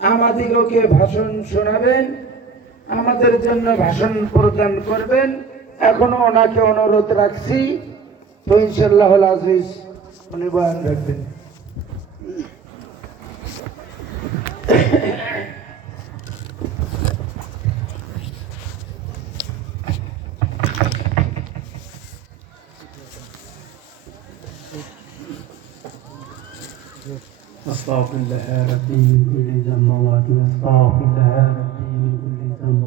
আমাদিগকে ভাষণ শোনাবেন, আমাদের জন্য ভাষণ প্রদান করবেন। এখনো ওনাকে অনুরোধ রাখছি, তো ইনশাআল্লাহ আজিজ উনি বয়ান রাখবেন। أستغفر الله ربي من كل ذنب وأستغفر الله ربي من كل ذنب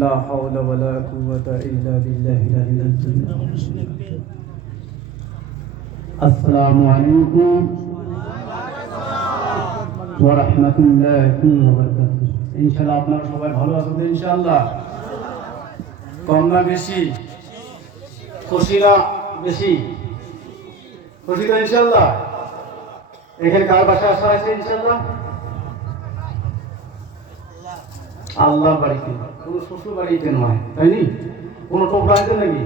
لا حول ولا قوة إلا بالله العلي العظيم. السلام عليكم ورحمة الله وبركاته. إن شاء الله আপনারা সবাই ভালো আছেন ইনশাআল্লাহ। কম না বেশি, খুশি না বেশি, খুশি তো ইনশাআল্লাহ। এখানে কার বাসা আসা আছে ইনশাআল্লাহ? আল্লাহ বাড়িতে, কোন শ্বশুর বাড়িতে নয়, তাই নি? কোন টোপরা আছে নাকি?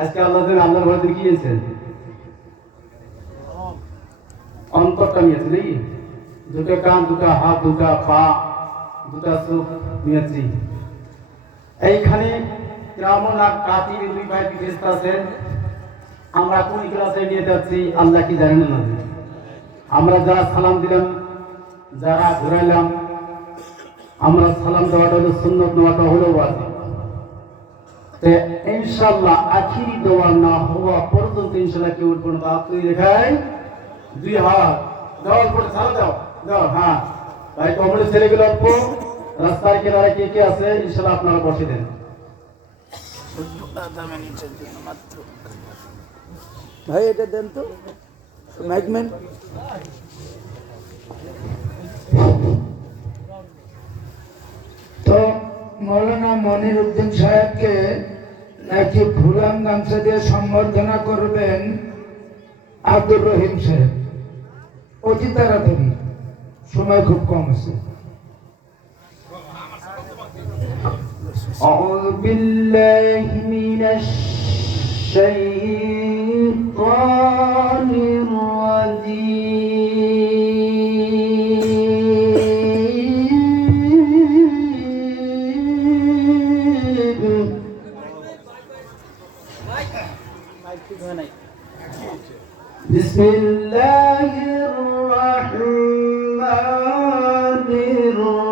আজকে আল্লাহর বাড়িতে গিয়েছেন, অন্তরটা নিয়েছে নাকি? দুটো কান, দুটা হাত, দুটা পা, দুটা চোখ নিয়েছি। এইখানে কেমন আর কাতির দুই ভাই বিদেশ আছেন। আমরা কোন ক্লাসে নিয়ে যাচ্ছি আল্লাহ কি জানেন না? আমরা যারা সালাম দিলাম, যারা ঘুরাইলাম, আমরা সালাম দেওয়াটা হলো সুন্নত, নেওয়াটা হলো ওয়াজিব। ইনশাআল্লাহ আখিরি দোয়া না হওয়া পর্যন্ত ইনশাআল্লাহ কেউ পর্যন্ত আপনি দেখায় দুই হাত দেওয়ার পরে সালাম দাও দাও। হ্যাঁ ভাই, কমলের ছেলেগুলো অল্প রাস্তার কিনারে কে কে আছে ইনশাআল্লাহ আপনারা বসে দেন। ভাই এটা দেন তো মাইকম্যান। তো মৌলানা মনির উদ্দিন সাহেবকে নাকি ফুলাম গামছা দিয়ে সম্বর্ধনা করবেন আব্দুর রহিম সাহেব। অতি তাড়াতাড়ি, সময় খুব কম আছে। أعوذ بالله من الشيطان الرجيم. بسم الله الرحمن الرحيم.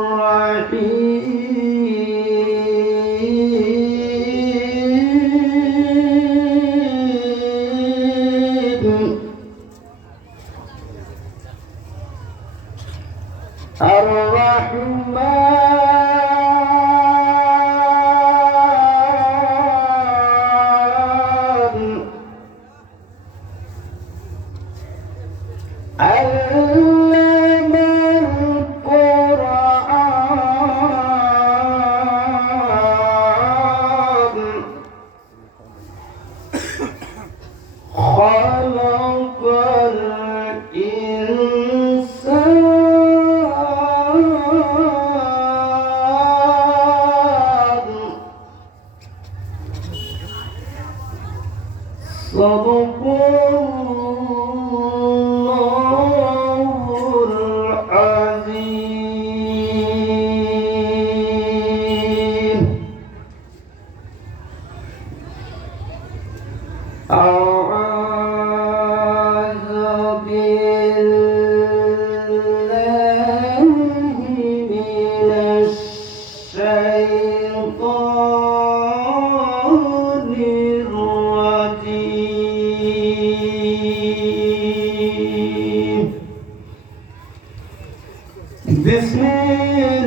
بسم الله الرحمن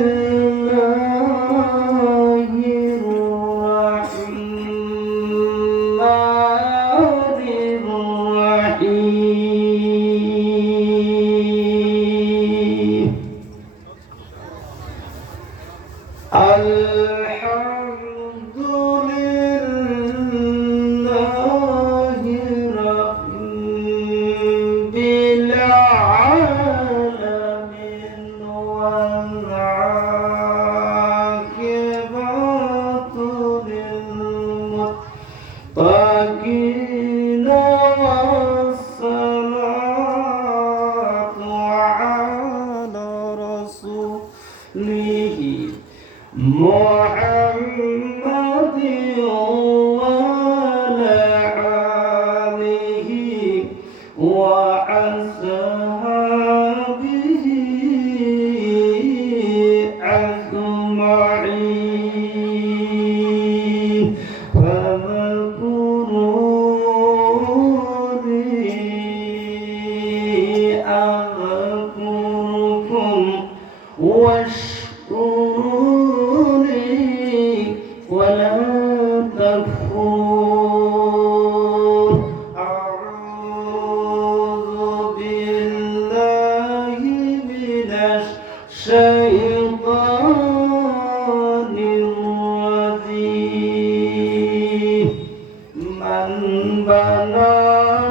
الرحيم. الحمد لله رب العالمين والعالمين. محمد وعلى آله وأصحابه أجمعين فاذكروني أذكركم واشكروني ولا تكفرون أعوذ بالله من الشيطان الرجيم من بنى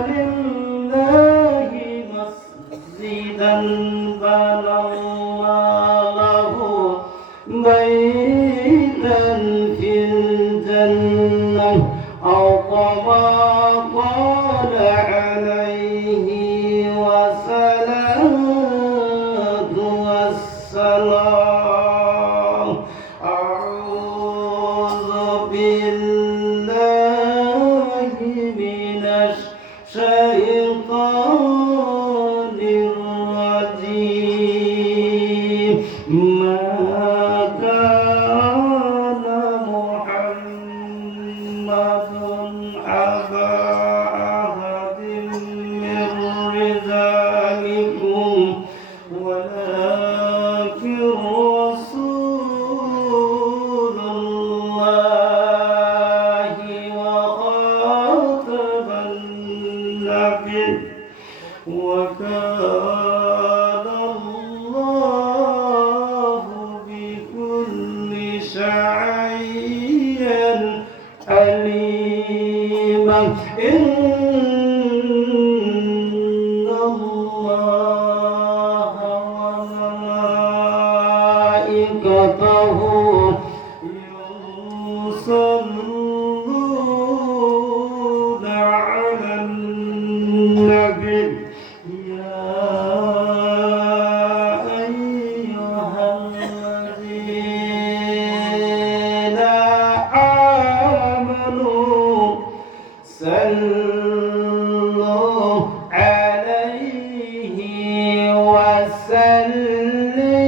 لله مسجدا بنى الله له بيتا في الجنة أو كما قال عليه والصلاة والسلام أعوذ بالله من الشيطان الرجيم ما كان محمد أبا أحد من رجالكم ولكن رسول الله وخاتم النبي وكان الله بكل شيء عليما إن الله وملائكته يصلون على النبي يا أيها الذين آمنوا صلوا عليه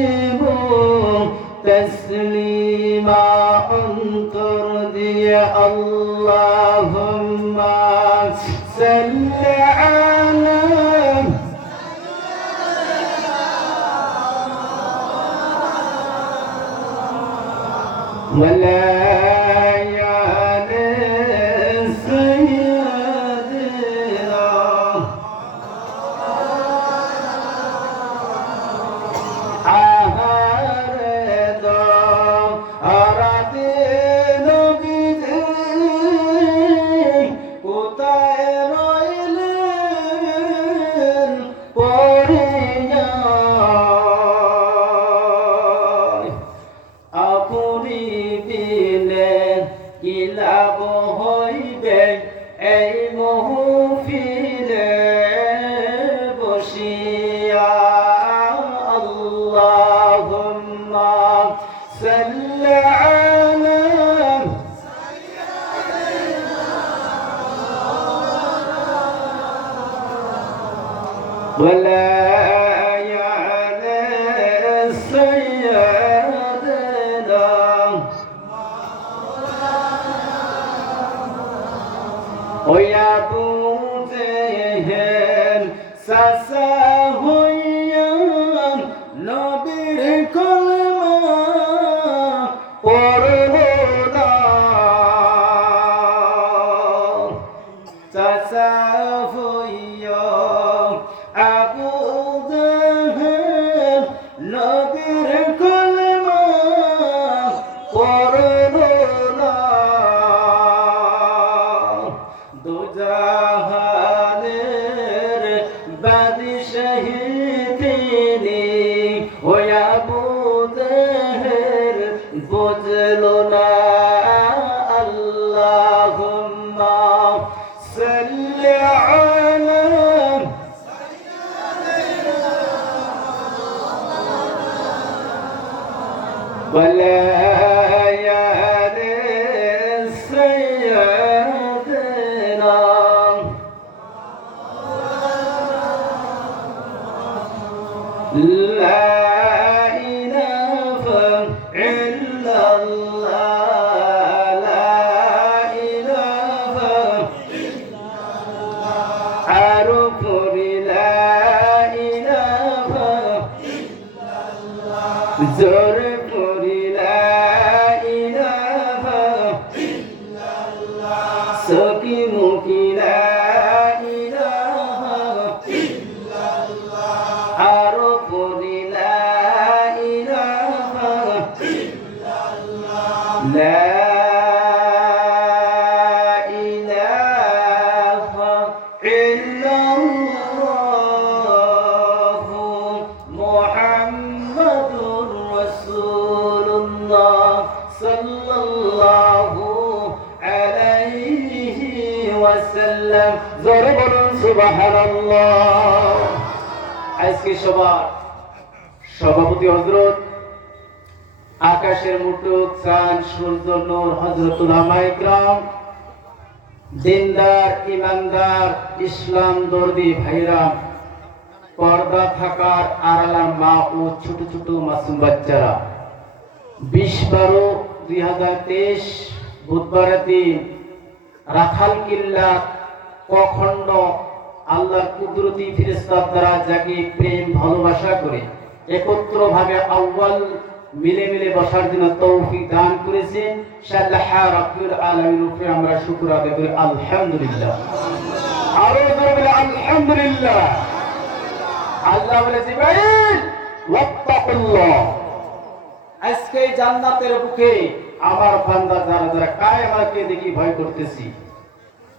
وسلموا تسليما ترضي اللهم صل على ولا يال سيدنا أهردا أرادنا بدي কোথায় রইলেন পড়িয়া আপনি বিনে কি লাভ হইবে এই মহফিলে বসিয়া আল্লাহুম্মা সাল্লি আলা ولا يعلى سيدنا ويا بوتهن ساسهويا نبير كلمة قربنا ساسهويا أبو ذهب نبير كلمة قربنا দু জাহানের বাদশাহী তিনি ওই আবু জেহেল বুঝলো না আল্লাহুম্মা সাল্লি আলা ولا লা ইলাহা ইল্লাল্লাহ লা ইলাহা আরো পড়ি লা ইলাহা জোরে পড়ি লা ইলাহা সকি মুকি লা ইলাহা আরো পড়ি লা ইলাহা লা ইলাহা ইল্লাল্লাহ মুহাম্মাদুর রাসূলুল্লাহ সাল্লাল্লাহু আলাইহি ওয়াসাল্লাম। জোরে বলুন সুবহানাল্লাহ। আজকে সবার সভাপতি হযরত আকাশের মুটুক চাঁদ সূর্য নূর হযরত উলামায়ে ইকরাম, দিনদার ইমানদার ইসলাম দর্দি ভাইরা, পর্দা থাকার আড়ালা মা ও ছোট ছোট মাসুম বাচ্চারা, 20-12-2023 বুধবারের দিন রাখাল কিল্লা কখণ্ড আল্লাহর কুদরতি ফেরেশতার দ্বারা যাকে প্রেম ভালোবাসা করে একত্রভাবে আউয়াল মিলে মিলে বসার জন্য তৌফিক দান করেছেন, সে আল্লাহ রাব্বুল আলামিনের উপরে আমরা শুকর আদায় করি আলহামদুলিল্লাহ। আরো জোরে বলি আলহামদুলিল্লাহ। আল্লাহ বলে জিবরাইল ওয়াত্তাকুল্লাহ, আজকে জান্নাতের বুকে আমার বান্দা যারা যারা কায় আমাকে দেখি ভয় করতেছি,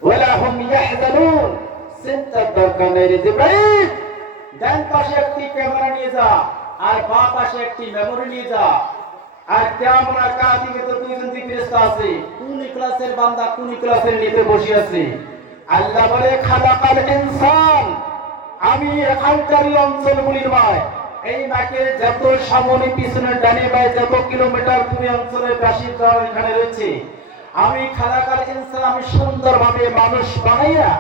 ওয়ালা হুম ইয়াহজানুন, চিন্তার দরকার নেই রে জিবরাইল। ডান পাশে একটি ক্যামেরা নিয়ে যা আর বাম পাশে একটি মেমরি নিয়ে যা, আর কিয়ামত কাদিমে তো দুইজন ফেরেশতা আছে, কোন ক্লাসের বান্দা কোন ক্লাসের নিতে বসে আছে। আল্লাহ বলে খালাকাল ইনসান, আমি এখানকার অঞ্চলগুলির মায়, এই নাকের যত সামনে পিছনে ডানে বায়ে যত কিলোমিটার দূরে অঞ্চলের বাসির গাঁও এখানে রয়েছে, আমি খালাকাল ইনসান, আমি সুন্দরভাবে মানুষ বানাইয়া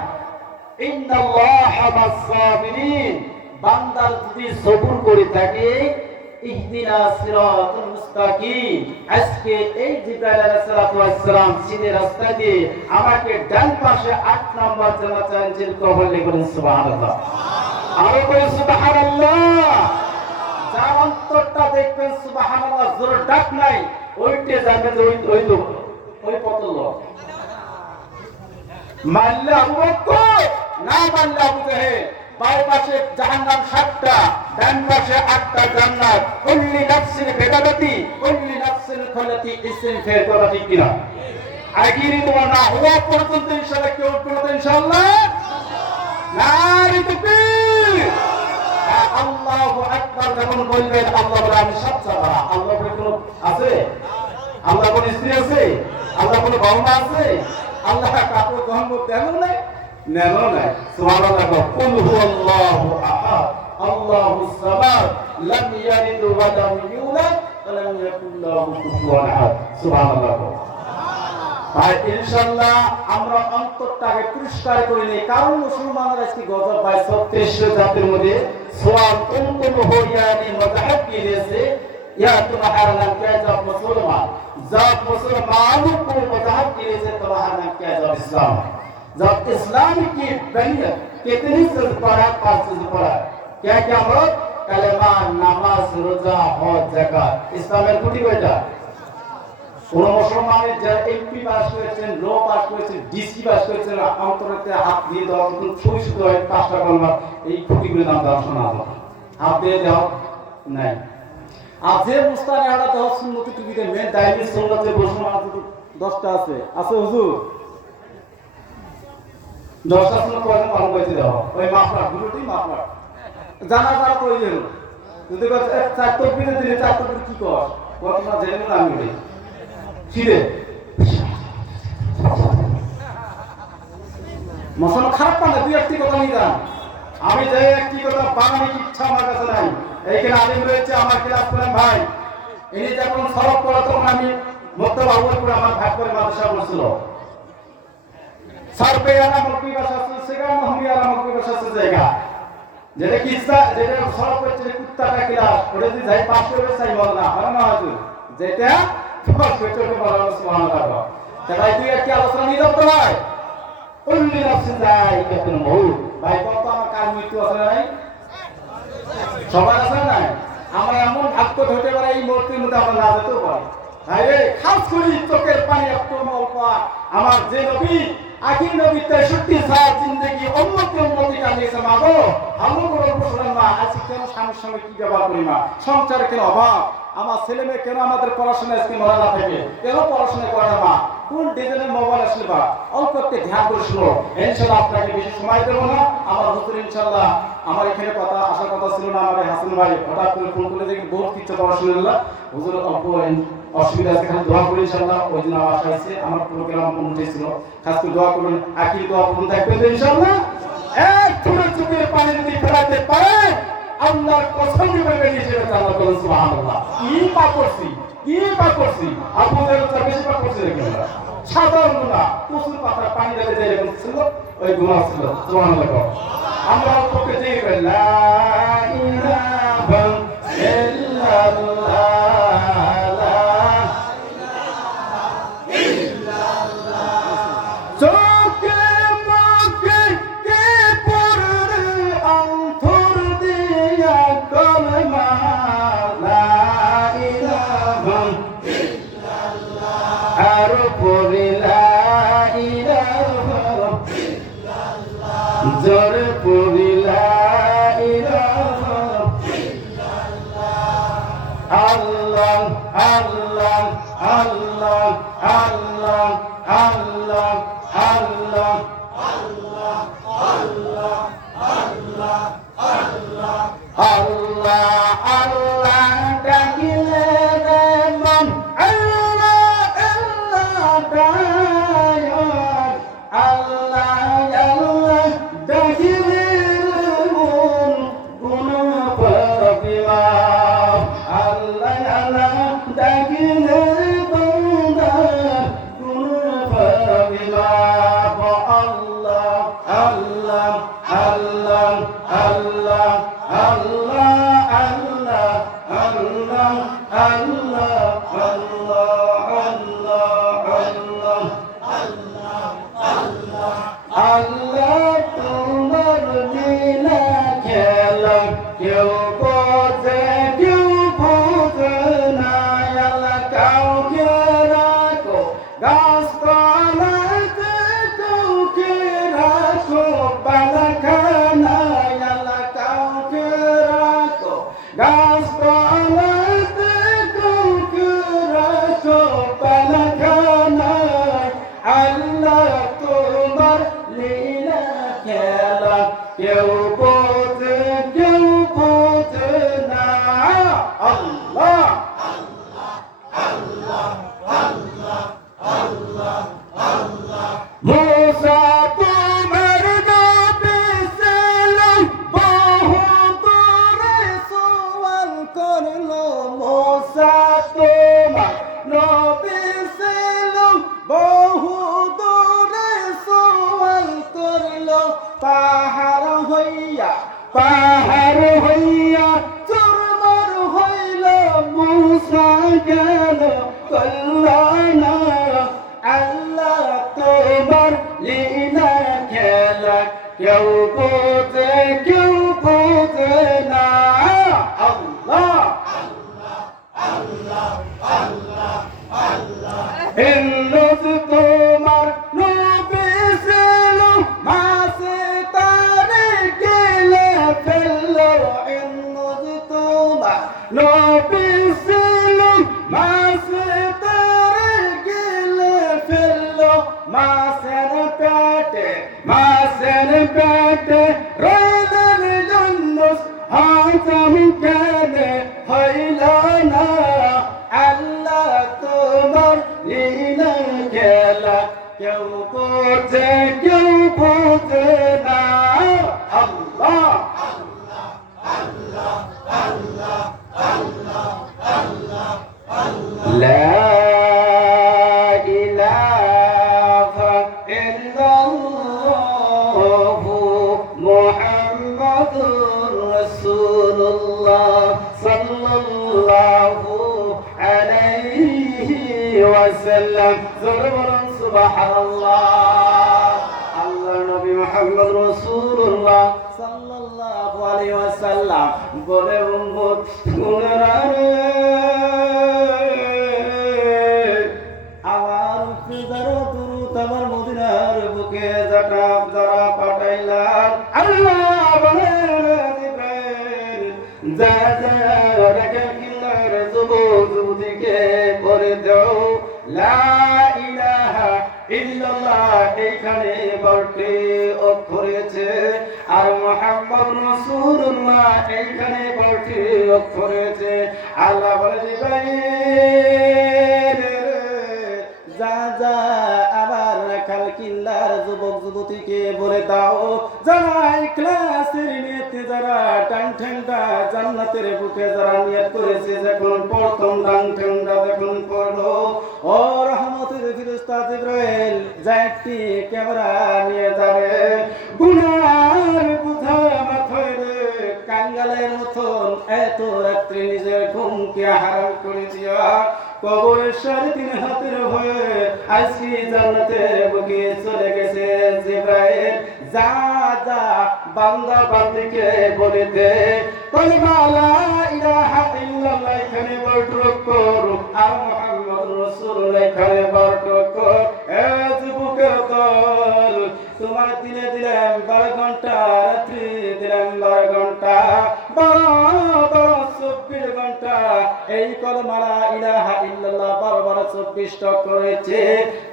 ইন্নাল্লাহা মাস-সাবিরিন, বান্দার যদি সবুর করে থাকে, ইহদিনা সিরাতাল মুস্তাকিম, আজকে এই জিবরাইল আলাইহিস সালাতু ওয়াস সালাম সিধে রাস্তা দিয়ে আমাকে ডান পাশে 8 নম্বর জান্নাত চাইছেন, কবলে করেন সুবহানাল্লাহ। আরো বলেন সুবহানাল্লাহ। যার অন্তরটা দেখবেন সুবহানাল্লাহ জোরে ডাক নাই, ওইটে যাবেন ওই পতল মাল্লা আবু বকর না মাল্লা আবু জাহেল। বাম পাশে জাহান্নাম 7টা, ডান পাশে 8টা জান্নাত। কুল্লি নাফসিন বিদাতি কুল্লি নাফসিন খালাতি ইসতিগফার করা ঠিক কিনা? আগিরি তোমার না হওয়া পর্যন্ত ইনশাআল্লাহ কেউ করবে ইনশাআল্লাহ। নারে তাকবীর, আল্লাহু আকবার যখন বলবেন আল্লাহ বলে আমি সব ছাড়া। আল্লাহ বলে কোনো আছে? আল্লাহ কোন স্ত্রী আছে? আল্লাহ কোন বাবা মা আছে? আল্লাহ কাপড় গ্রহণ দেন নাই, নেন নাই। সুবহানাল্লাহ। কুল হুয়াল্লাহু আহাদ আল্লাহুস সামাদ লাম ইয়ালিদ ওয়া লাম ইউলাদ ওয়া লাম ইয়াকুল লাহু কুফুয়ান আহাদ। সুবহানাল্লাহ। আর ইনশাআল্লাহ আমরা অন্তরটাকে পরিষ্কার করে নেই, কারণ মুসলমানরা আজকে গজব পায় 36 জাতির মধ্যে সোয়াল কুনতুম হুয়ানি মাযহাব কি দিয়েছে, ইয়া তোমার নাম क्या जब मुसलमान, जब मुसलमानों को मज़हब के लिए से तुम्हारा नाम क्या जब इस्लाम, जब इस्लाम की बनियत कितनी से पढ़ा, 5 से पढ़ा, क्या क्या मत कलेमा नामाज रोजा हज जाकात, ইসলামের খুঁটি কয়টা? কোন মুসলমানের যারা এমপি পাস করেছেন, ল পাস করেছেন, ডিসি পাস করেছেন, অন্তরেতে হাত দিয়ে দেওয়া তখন ছবি শুধু হয় 5টা কলমা, এই খুঁটিগুলো নাম দেওয়া শোনা হবে, হাত দিয়ে দেওয়া নাই। আর যে মুস্তানে আড়া দেওয়া সুন্নতি টুপিতে মেন দাইমি সুন্নতে বসুন 10টা আছে হুজুর, 10টা সুন্নত কয়জন পালন করতে দেওয়া, ওই মাফলার গুলোটি মাফলার জানা যারা তো ইয়ে যদি 4 তকবীরে দিলে 4 তকবীর কি কর কতটা জেনে না আমি ছিড়ে মশলা খারাপ পালে দুই একটি কথা নিয়ে যান। আমি যাই একটি কথা বাঙালি ইচ্ছা আমার কাছে নাই। এইখানে আলিম রয়েছে আমার ক্লাস করেন ভাই, ইনি যখন সড়ক পড়া তখন আমি মক্তব আউয়ালপুরে আমার ভাগ করে মাদ্রাসা বলছিল, সারপে আনা মক্কি ভাষা আছে সেগা নহমি আনা মক্কি ভাষা আছে জায়গা, যেটা কিস্তা যেটা সব করছে কুত্তাটা কিলা ওটা যদি যাই পাস করে চাই বল না হয় না হয়তো যেটা সব করছে বলা সুবহানাল্লাহ তাই তুই কি আলোচনা নিয়ে যাও তো ভাই অন্য রাস্তা যাই কেন মৌ ভাই কত আমার কার মৃত্যু আছে না নাই সবার আছে না আমরা এমন ভাগ্য হতে পারে এই মূর্তির মধ্যে আমরা না যেতেও পারি ভাই রে খাস করি চোখের পানি একটু অল্প আমার যে নবী আখির নবী 63 সাল জিন্দেগি উম্মতি কাটিয়েছে মা গো ভালো করে বললাম না আজকে কেন স্বামীর সঙ্গে কি ব্যবহার করি মা সংসারে কেন অভাব আমার ছেলে মেয়ে কেন আমাদের পড়াশোনা আজকে মনে না থাকে কেন পড়াশোনা করে না মা কোন ডিজাইনের মোবাইল আসলে বা অল্প একটু ধ্যান করে শুনো ইনশাআল্লাহ আপনাকে বেশি সময় দেবো না আমার হুজুর ইনশাআল্লাহ আমার এখানে কথা আসার কথা ছিল না আমার হাসান ভাই হঠাৎ করে ফোন করে দেখি বহুত কিছু পড়াশোনা হলো হুজুর অল্প অসুবিধা আছে খালি দোয়া করি ইনশাআল্লাহ ওই দিন আমার আশা আছে আমার প্রোগ্রাম উঠেছিল খাস করে দোয়া করবেন আখির দোয়া করুন থাকবেন ইনশাআল্লাহ এক ছোট চোখের পানি যদি ফেরাতে পারে আল্লাহর কসম করে বেরিয়ে আল্লাহ বলেন সুবহানাল্লাহ কি পাপ করছি আপনাদের তো বেশি পাপ করছি নাকি আমরা সাধারণ গুনাহ প্রচুর পাতা পানি ঢেলে যে এরকম ছিল ওই গুনাহ ছিল সুবহানাল্লাহ আমরা অল্পকে যে লা ইলাহা ইল্লাল্লাহ জোরে পড়িলা ইলাহা আল্লাহ আল্লাহ আল্লাহ আল্লাহ আল্লাহ আল্লাহ আল্লাহ আল্লাহ আল্লাহ আল্লাহ আল্লাহ আল্লাহ ডাকিলে মন আল্লাহ আল্লাহ ডায় আল্লাহ আল্লাহ ডাকিলে মন কোন পাপিমা আল্লাহ আল্লাহ ডাকিলে বান্দা কোন পাপিমা আল্লাহ আল্লাহ আল্লাহ আল্লাহ আল্লাহ আল্লাহ আল্লাহ আল্লাহ আল্লাহ আল্লাহ আল্লাহ আল্লাহ তোমার লীলা খেলা কেউ বোঝে কেউ বোঝে না আল্লাহ কাউকে রাখো গাছপালাতে কাউকে রাখো বালাখানায় আল্লাহ কাউকে রাখো গাছপালাতে কাউকে রাখো বালাখানায় আল্লাহ তোমার লীলা খেলা কেউ বোঝে না আল্লাহ মুসা তোমার নবী ছিল বহু দূরে সওয়াল করলো মুসা তোমার নবী ছিল বহু দূরে সওয়াল করলো পাহাড় হইয়া চুরমার হইল মুসা গেল কল্যাণা আল্লাহ তোমার লীলা খেলা কেউ বোঝে না আল্লাহ হিন্দুজ তোমার নবী ছিল মাসে তারে গেলে ফেললো হিন্দুজ তোমার নবী ছিল মাসে তারে গেলে ফেললো মাসের পেটে রইলেন জন্য হাজাম কেনে হইল না আল্লাহ তোমার লীলা খেলা কেউ বোঝে না আল্লাহ লা ইলাহা ইল্লাল্লাহু মুহাম্মাদুর সাল্লাল্লাহু আলাইহি ওয়াসাল্লাম। জোরে বলুন সুবহানাল্লাহ। আল্লাহর নবী মুহাম্মদ রাসূলুল্লাহ সাল্লাল্লাহু আলাইহি ওয়াসাল্লাম বলে, উম্মত গুনারা রে, আমার উপরে যারা দুরূদ আমার মদিনার বুকে যারা পাঠাইলাম, আল্লাহ বলেন জিবরাইল যা যা রাখাল কিল্লার যুবক যুবতীকে পড়ে দাও লা ইলাহা ইল্লাল্লাহ, এইখানে 12টি অক্ষর আছে, আর মুহাম্মদ রাসূলুল্লাহ এইখানে 12টি অক্ষর আছে। আল্লাহ বলে জিবরাইল যা যা আবার রাখাল কিল্লার যুবক যুবতীকে বলে দাও, যারা ইখলাসের নিয়তে যারা টান ঠান্ডা জান্নাতের বুকে যারা নিয়ত করেছে, যখন প্রথম টান ঠান্ডা যখন পড়লো, ও রহমতের ফেরেশতা জিবরাইল যা একটি ক্যামেরা নিয়ে যাবে, গুনার বুঝা মাথায় রে কাঙ্গালের মতন এত রাত্রে নিজের ঘুমকে হারাম করে দিয়া কবরের 3.5 হাতের হয়ে আজকে জান্নাতের বুকে চলে গেছে। জিবরাইল যা যা বান্দা বান্দিকে বলে দে কলিমা লা ইলাহা ইল্লাল্লাহ এখানে বর্ণনা কর, আর মুহাম্মদ রাসূলুল্লাহ এখানে বর্ণনা কর। এ যুবকের দল, তোমার দিনে দিলাম 12 ঘন্টা, রাত্রি দিলাম 12 ঘন্টা, 24 ঘন্টা এই কলমা লা ইলাহা ইল্লাল্লাহ 12 করেছে।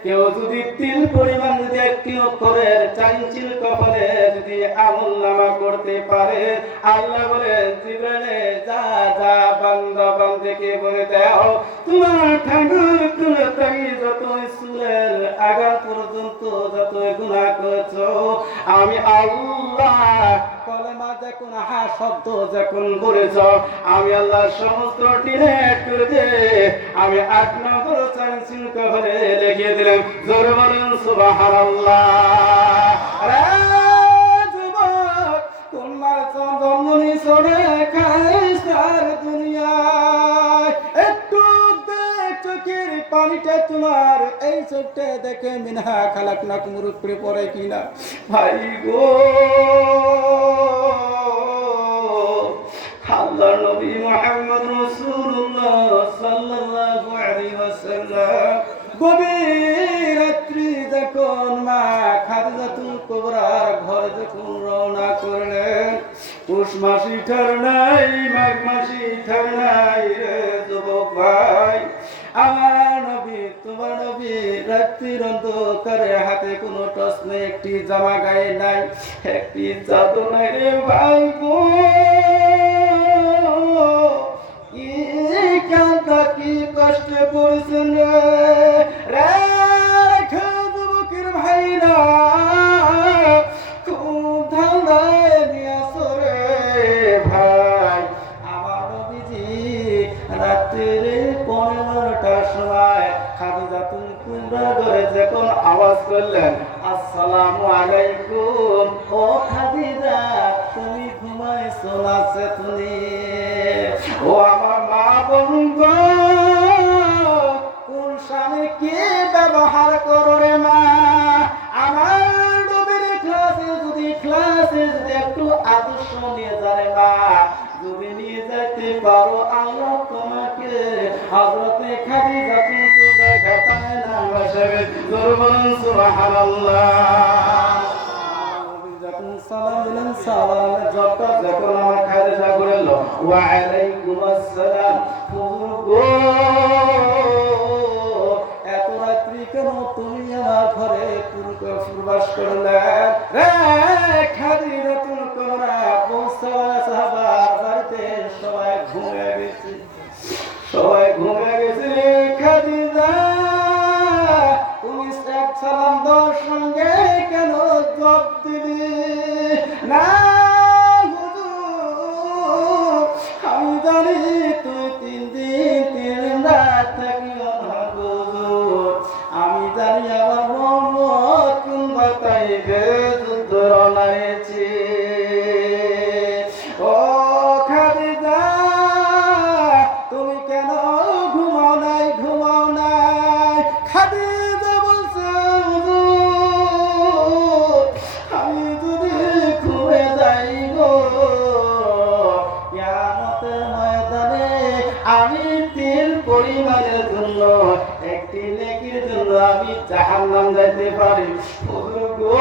কেউ যদি তিল পরিমাণ যদি একটি অক্ষরের 4 ইঞ্চির কপালে যদি আমলনামা করতে পারে, আল্লাহ বলে জিবরাইল যা যা বান্দা বান্দিকে বলে দাও, তোমার ঠাকুর কোন তাই যত সুলের আগা পর্যন্ত যত গুনাহ করেছো, আমি আল্লাহ কলেমা যখন হা শব্দ যখন বলেছ, আমি আল্লাহ সমস্ত ডিলেট করে দে, আমি 8 নম্বর 4 ইঞ্চির কপালে লিখে দিলাম। জোরে বলুন সুবহানাল্লাহ। আরে যুবক, তোমার জন্মনি সোনে খাইস আর দুনিয়ায় একটু দেখ চোখের পানিটা তোমার এই চোখটা দেখে মিনহা খালাকনাকুম রূপে পড়ে কিনা। ভাই গো, আল্লাহর নবী মুহাম্মদ রাসূলুল্লাহ সাল্লাল্লাহু আলাইহি ওয়াসাল্লাম গভীর রাত্রি যখন মা খাদিজাতুল কুবরার ঘরে যখন রওনা করলেন, পুষ মাসি ঠার নাই, মাঘ মাসি ঠার নাই রে যুবক ভাই, আমার নবী তোমার নবী রাত্রির অন্ধকারে হাতে কোনো টর্চ নেই, একটি জামা গায়ে নাই, একটি চাদর নাই রে ভাই গো, কি কষ্ট করেছেন রে যুবকের ভাইরা, খুব ধান্দায় নিয়াছো রে ভাই। আমার নবীজি রাত্রে 15টার সময় খাদিজাতুল কুবরা ধরে যখন আওয়াজ করলেন, আসসালামু আলাইকুম, ও খাদিজা তুমি ঘুমাইছো না তুমি? ও আমার মা বলুন, কোন স্বামী কি ব্যবহার করো রে মা, আমার নবীর ক্লাসে যদি একটু আদর্শ নিয়ে যায় মা, যদি নিয়ে যেতে পারো আল্লাহ তোমাকে হযরতে খাদিজাতুল কুবরা ঘাটায় নাম বসাবে। জোরে বলুন সুবহানাল্লাহ। সালাম দিলেন, সালামের জবাব যখন আমার খাদিজা বলল ওয়া আলাইকুম আসসালাম, হুজুর গো এত রাত্রি কেন তুমি আমার ঘরে প্রবেশ করলে রে? খাদিজাতুল কুবরা সাহাবা বাড়িতে সবাই ঘুমিয়ে গেছে, খাদিজা তুমি এক সালাম দেওয়ার সঙ্গে কেন জবাব দিলি না? হুজুর আমি জানি তুই 3 দিন 3 রাত থাকি, হুজুর আমি জানি আমার মোহাম্মদ কোন বাতাইবে যুদ্ধ রনাইছে। ও খাদিজা আমি তিল পরিমাণের জন্য একটি নেকির জন্য আমি জাহান্নাম যাইতে পারি। হুজুর গো,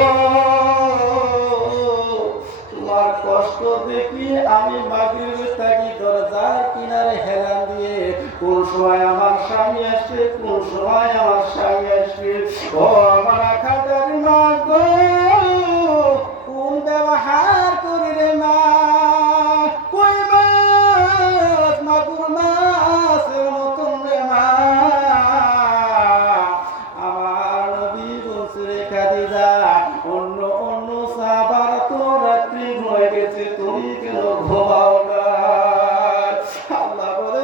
তোমার কষ্ট দেখি আমি মাগরিবের থাকি দরজার কিনারে হেলান দিয়ে কোন সময় আমার স্বামী আসবে, কোন সময় আমার স্বামী আসবে। ও আমার খাটারি মা গো, কোন ব্যবহার করি রে মা, কই মাছ মাগুর মাছের মতন রে মা। আমার নবী বলছে রে খাদিজা, অন্য অন্য সাহাবারা তো রাত্রি ঘুমায় গেছে, তুমি কেন ঘুমাও না? আল্লাহ বলে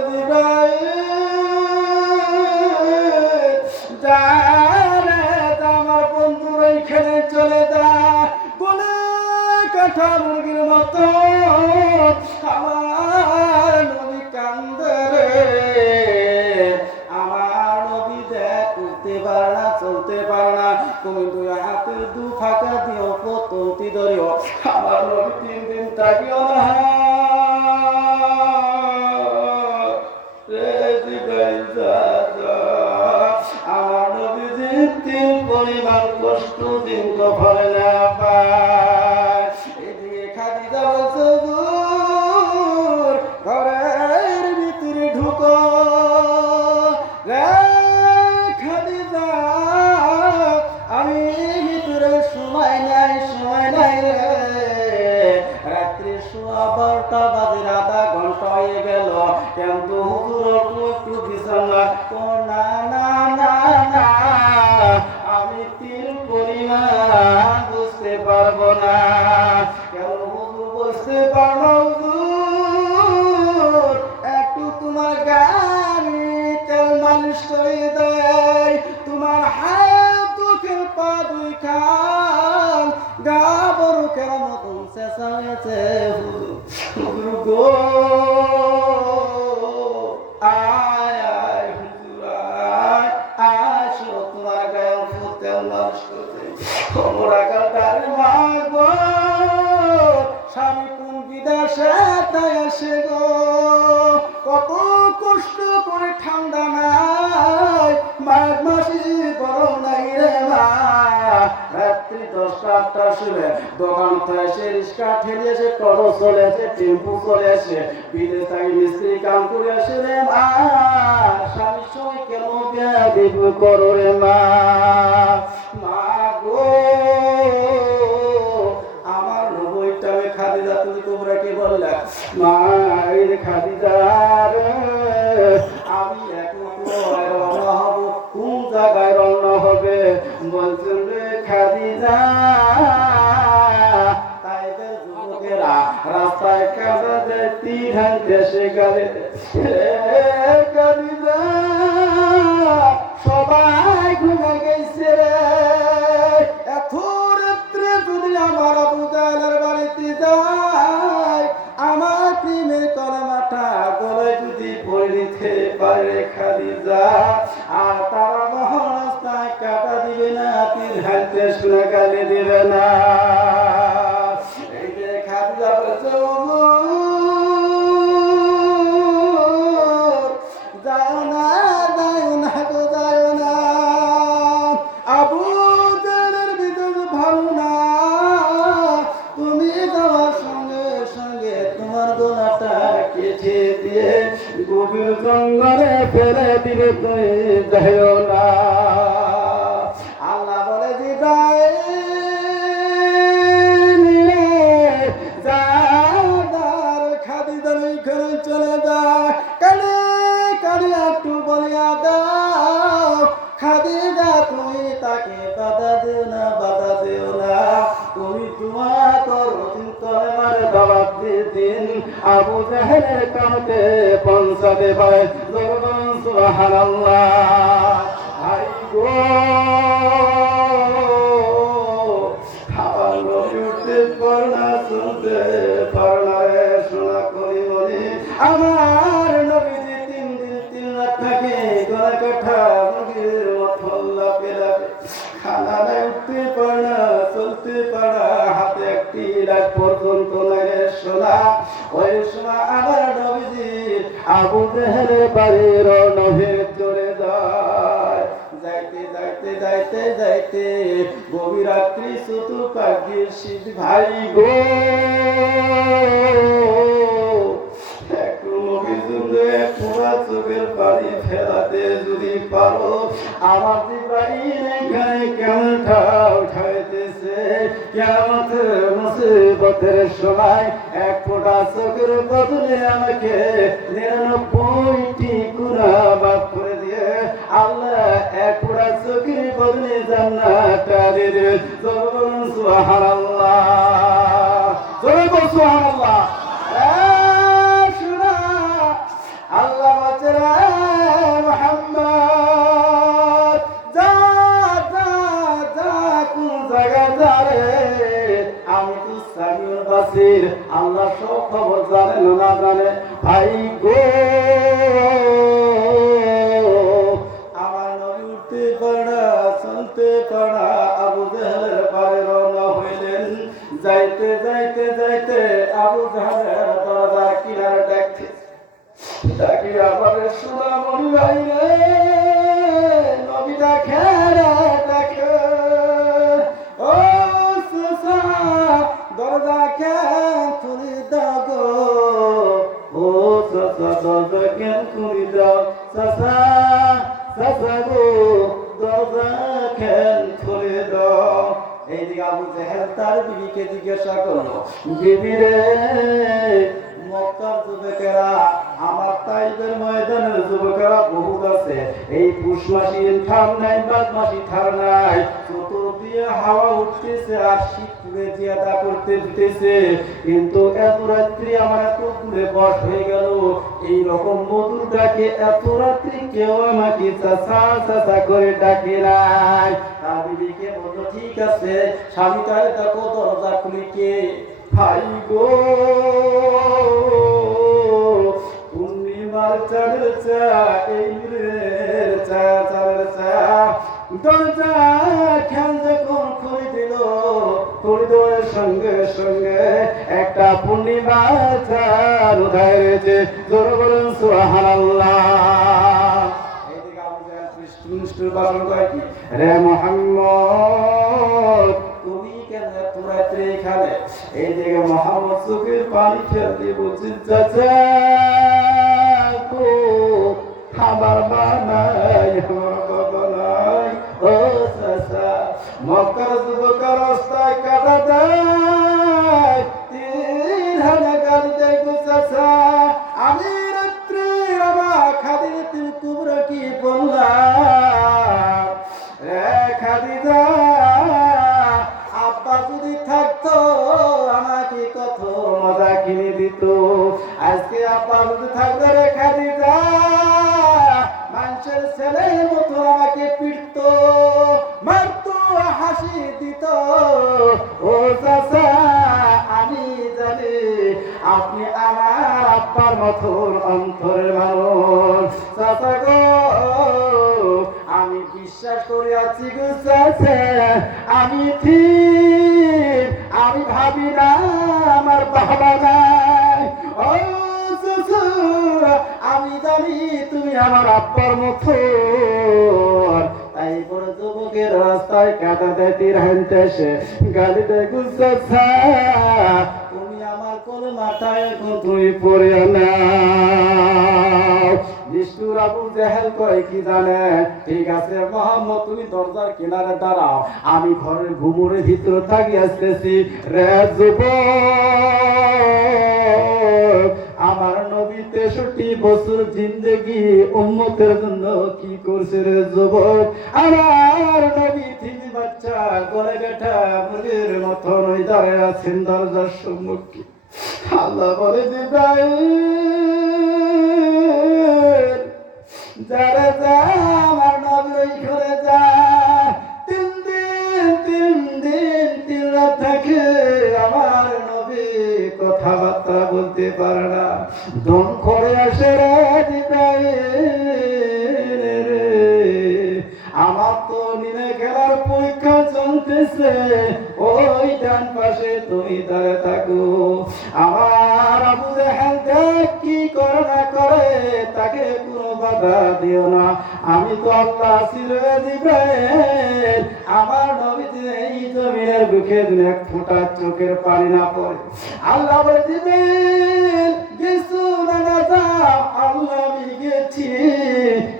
যা রে, আমার বন্ধুর এইখানে চলে যা, বলে কাঁঠা মুরগির মতো আমার নবী কান্দে রে। আমার নবী দেখ উঠতে পারে না, চলতে পারে না, তুমি দুই হাতের দু ফাঁকা দিও, পতন্তি ধরিও, আমার নবী 3 দিন থাকিও না রে জিগাই যা যা। আমার নবীজি 3 পরিমাণ কষ্ট দিন কখনো না পায়। এদিকে খাদিজা বলছে হুজুর, ঘরের ভিতরে ঢুকো রে খাদিজা, আমি ভিতরে সময় নাই রে। রাত্রি 12টা বাজে, আধা ঘন্টা হয়ে গেল, কিন্তু হুজুর একটু বিছানা। ও না না না না, আমি 3 পরিমাণ বুঝতে পারবো না। কেন হুজুর বুঝতে পারবো? হুজুর একটু তোমার গায়ে তেল মালিশ করে দেয়, তোমার হাত দুঃখের পা দুই খান গা বড় কেন মতন চেঁচা হয়েছে। হুজুর গো, আয় আয় হুজুর আয়, আসো তোমার গায়ে তেল মালিশ করতে। তোমরা কাটার মা গো, স্বামী কোন বিদেশে তাই আসে গো, কত কষ্ট করে ঠান্ডা নাই, মাঘ মাসে গরম নাই রে মা। রাত্রি 10টা-8টার সময় দোকান থেকে এসে রিক্সা ঠেলে এসে টোটো চলে আসে, টেম্পু চলে আসে, বিদেশ থেকে মিস্ত্রি কাম করে আসে রে মা। স্বামীর সঙ্গে কেন বেয়াদবি করো রে মা? মা গো, আমার নবইটা খাদিজা, তুমি তোমরা কে বললা? মা এই খাদিজা রে, আমি একমাত্র রওনা হব। কোন জায়গায় রওনা হবে? বলছেন রে খাদিজা, তাইদের যুবকেরা রাস্তায় কাঁদা দেয়, তীর দেশে গেলে খাদিজা সবাই ঘুমে গেছে রে। এত রাত্রে যদি আমার আবু জাহেলের বাড়িতে যায়, আমার প্রেমের কলমাটা গলায় যদি পড়ে নিতে পারে খাদিজা, আর তারা মহল রাস্তায় কাটা দিবে না, তীর হাতে শুনে গালি দিবে না। এই যে খাদিজা বলছে যায় না গো, যায় না, আবু জাহেলের বিজয় ভালো না, তুমি যাওয়ার সঙ্গে সঙ্গে তোমার গলাটা কেটে দিয়ে গভীর জঙ্গলে ফেলে দিবে, তুমি যাইও না। আল্লাহ বলে জিব্রাইল খাদিজার ওইখানে চলে যা, কানে কানে একটু বলিয়া দাও, খাদিজা তুমি তাকে বাধা দিও না, বাধা দিও না, তুমি দোয়া করো কলেমার দাওয়াত দিন আবু জাহেলের কামতে পৌঁছাতে পারে। সুবহানাল্লাহ। আই গো, খাওয়ার লোভে উঠতে পারো না, শুনতে পারো না রে সোনা করি বলি। আমার নবীজি 3 দিন 3 রাত থাকে গলা কাটা মুরগির মতো লাফে লাফে, খানা নাই, উঠতে পারে না, চলতে পারে না, হাতে একটি লাখ পর্যন্ত লাগে সোনা। ওই সময় আমার নবীজি আবু জেহেলের বাড়ি রওনা হয়ে চলে যায়। যাইতে যাইতে যাইতে যাইতে গভীর রাত্রি শুধু পাখির শীত ভাই গো, একটু নবীর জন্য পুরা চোখের পানি ফেলাতে যদি পারো, আমার জিবরাইল এখানে কেমন উঠাইতেছে কিয়ামত মুসিবতের সময় এক ফোঁটা চোখের বদলে আমাকে 99টি গুনাহ মাফ করে দিয়ে আল্লাহ এক ফোঁটা চোখের বদলে জান্নাত দিয়ে দেবে। সুবহানাল্লাহ, সুবহানাল্লাহ। আল্লাহ বাচ্চারা মোহাম্মদ যা যা যা কোন জায়গা যা রে, আমি তো সামিউল বাসির, আল্লাহ সব খবর জানে না জানে ভাই গো। আমার নবী উঠতে পারা চলতে পারা আবু জাহেলের পারে রওনা হইলেন। যাইতে যাইতে যাইতে আবু জাহেলের দরজা কিনারে ডাকছে, ডাকি আবার শোনা মনি ভাই রে, নবী ডাকে রে ডাকে, ও চাচা দরজা কেন খুলে দাও গো, ও চাচা দরজা কেন খুলে দাও, চাচা চাচা গো দরজা কেন খুলে দাও। এইদিকে আবু জাহেল তার বিবিকে জিজ্ঞাসা করলো, বিবি রে মক্কার যুবকেরা, আমার তাইফের ময়দানের যুবকেরা বহুত আছে, এই পুষ মাসি ঠার নাই, বাদ মাসি ঠার নাই, চতুর্দিকে হাওয়া উঠতেছে আর শীত পুড়ে জিয়াদা করতে দিতেছে, কিন্তু এত রাত্রি আমার এত পুড়ে বস হয়ে গেল, এই রকম মধুর ডাকে এত রাত্রি কেউ আমাকে চাচা চাচা করে ডাকে নাই। তার বিবিকে বললো, ঠিক আছে স্বামী তাহলে দেখো দরজা খুলে কে। ভাই গো, পূর্ণিমার চাঁদের চা, এই নূরের চা, চাঁদের চা, দরজা খেয়াল যখন খুলে দিল, খুলে দেওয়ার সঙ্গে সঙ্গে একটা পূর্ণিমার চাঁদ উঠায় রয়েছে। জোর বলুন সুবহানাল্লাহ। এইদিকে আবু জাহেল কৃষ্ণ বারণ করে কি, রে মুহাম্মদ তুমি কেন এত রাত্রে এখানে? এইদিকে মোহাম্মদ চোখের পানি ফেলতে বলছি, চাচা আমার মা নাই, আমার বাবা নাই, ও চাচা মক্কার যুবকের রাস্তায় কাটা দেয়, 3,000 গালি দেয় গো চাচা, আমি রাত্রে আমার খাদিজাতুল কুবরা কি বললাম রে খাদিজা, আব্বা যদি থাকতো আমাকে কত মজা কিনে দিত, আজকে আব্বা যদি থাকতো রে খাদিজা, মানুষের ছেলের মতো আমাকে পিটতো, মারতো, হাসি দিত। ও চাচা আমি জানি আপনি আমার আব্বার মতন অন্তরের মানুষ, চাচা গো আমি বিশ্বাস করে আছি গো চাচা, আমি ঠিক, আমি ভাবি না আমার বাবা নাই, ও চাচা আমি জানি তুমি আমার আব্বার মতো। তাই বড় যুবকের রাস্তায় কাটা দেয়, তীর হানতে এসে গালি দেয়, গো চাচা তুমি আমার কোল মাথায় এখন তুমি পড়ে নাও। নিষ্ঠুর আবু জাহেল কয় কি জানে, ঠিক আছে মোহাম্মদ তুমি দরজার কিনারে দাঁড়াও, আমি ঘরের ঘুমুরের ভিতরে থাকি আসতেছি। রে যুবক, আমার নবী 63 বছর জিন্দেগি উম্মতের জন্য কি করছে রে যুবক, আমার নবী তিনি বাচ্চা গলে গেঠা মুরগির মতন ওই দাঁড়ায় আছেন দরজার সম্মুখে। আল্লাহ বলে জিবরাইল যারা যা আমার নবী ওই ঘরে যা, 3 দিন 3 রাত থাকে আমার নবী কথাবার্তা বলতে পারে না, দম করে আসে রে জিবরাইল রে, আমার তো নিনে খেলার পরীক্ষা চলতেছে, ওই ডান পাশে তুমি দাঁড়িয়ে থাকো, আমার আবু জাহেল দেখ কি করে না করে তা তাকে কোনো বাধা দিও না। আমি তো আল্লাহ ছিলে জিব্রাইল, আমার নবীতে এই জমিনের বুকে এক ফোঁটা চোখের পানি না পড়ে। আল্লাহ বলে জিব্রাইল গেছো না না যাও, আল্লাহ আমি গেছি,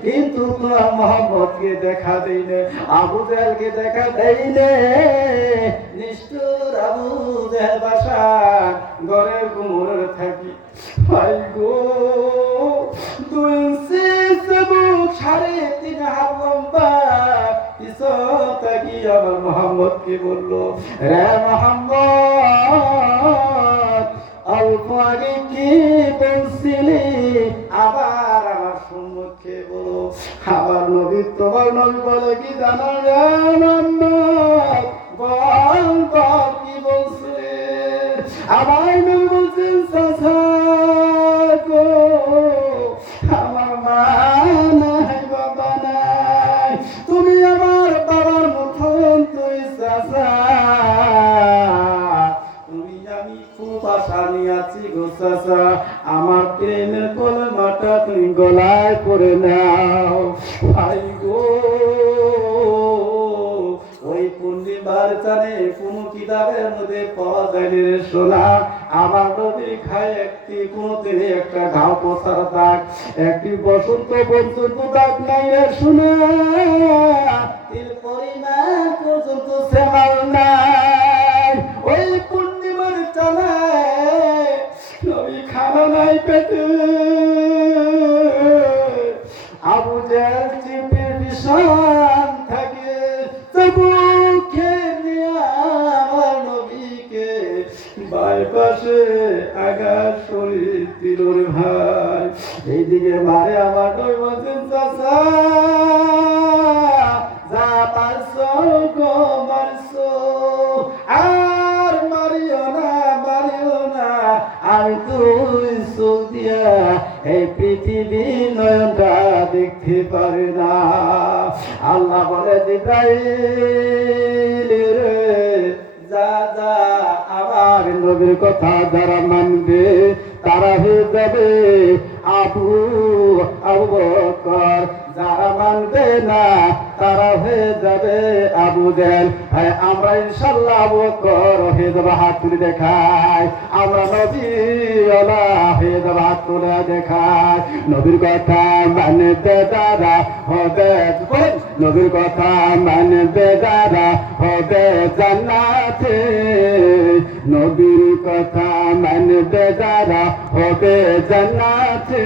কিন্তু তোমার মোহাম্মদকে দেখা দেইলে, আবু জাহেলকে দেখা দেইলে। নিষ্ঠুর আবু জাহেল বাসা ঘরের কুমোরের থাকি। ভাই গো, 2 ইঞ্চি বুক, 3.5 হাত লম্বা, পিছন থাকি আমার মোহাম্মদকে বললো, রে মোহাম্মদ, অল্প আগে কি বলছিলি, আবার আমার সম্মুখে বলো। আমার নবী, তোমার নবী বলে কি জানো রে মোহাম্মদ, বল বল কি বলছিলি। আমার নবী বলছেন, চাচা গো, আমার মা নাই বাবা নাই, তুমি আমার বাবার মতন, তুই চাচা, তুমি আমি খুব আশা নিয়ে আছি গো চাচা, আমার প্রেমের কলমাটা তুমি গলায় পরে নাও। ভাই গো, ওই পূর্ণিমার চাঁদে কোন কিতাবের মধ্যে পাওয়া যায় রে সোনা, আমার নবী খায় একটি কোনদিন একটা ঘাও পোষার দাগ, একটি বসন্ত পর্যন্ত দাগ নাই রে সোনা, তিল পরিমাণ পর্যন্ত শ্যামাল নাই। ওই পূর্ণিমার চাঁদে নবী খানা নাই পেটে, আবু জাহেল চিপে বিষান থাকে, তবুকে নিয়ে আমার নবীকে বাইপাসে আঘাত শরীর দিল রে ভাই। এইদিকে মারে আমার নবী বলছেন, চাচা যা পারছো গো মারছো, আর মারিও না মারিও না, আমি তুই চোখ দিয়া এই পৃথিবী নয়নটা দেখতে পারি না। আল্লাহ বলে জিব্রাইল রে, যা যা, আমার নবীর কথা যারা মানবে তারা হয়ে যাবে আবু বকর, যারা মানবে না তারা হয়ে যাবে আবু জাহেল। ভাই আমরা ইনশাআল্লাহ আবু বকর হয়ে যাবো, হাত তুলে দেখায়, আমরা নবীওয়ালা হয়ে যাবো, হাত তুলে দেখায়। নবীর কথা মানবে যারা হবে, নবীর কথা মানবে যারা হবে জান্নাতে, নবীর কথা মানবে যারা হবে জান্নাতে,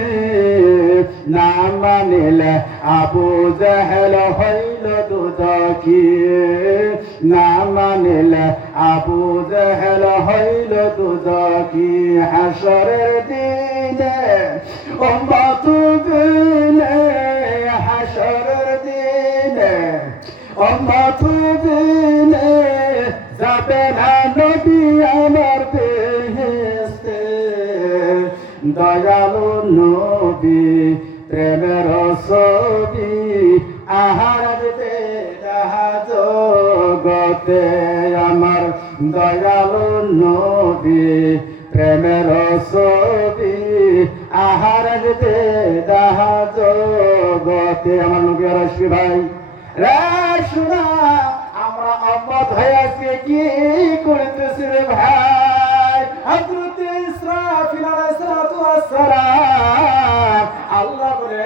না মানিলে আবু জাহেল হইল দুজখী, না মানিলে আবু জাহেল হইল দুজখী। হাসরের দিনে উম্মত গেলে, হাসরের দিনে উম্মত গেলে, যাবে না নবী আমার বেহেশতে, দয়ালু নবী প্রেমের ছবি আহার দেখা জগতে, আমার দয়ালু নবী প্রেমের ছবি আহার দেখা জগতে। আমার নবী আর আসবে ভাই রে শোনা, আমরা অম্মত হয়ে আজকে কি করতেছি রে ভাই। হযরত ইসরাফিল আলাইহিস সালাতু ওয়াস সালাম আল্লাহ বলে,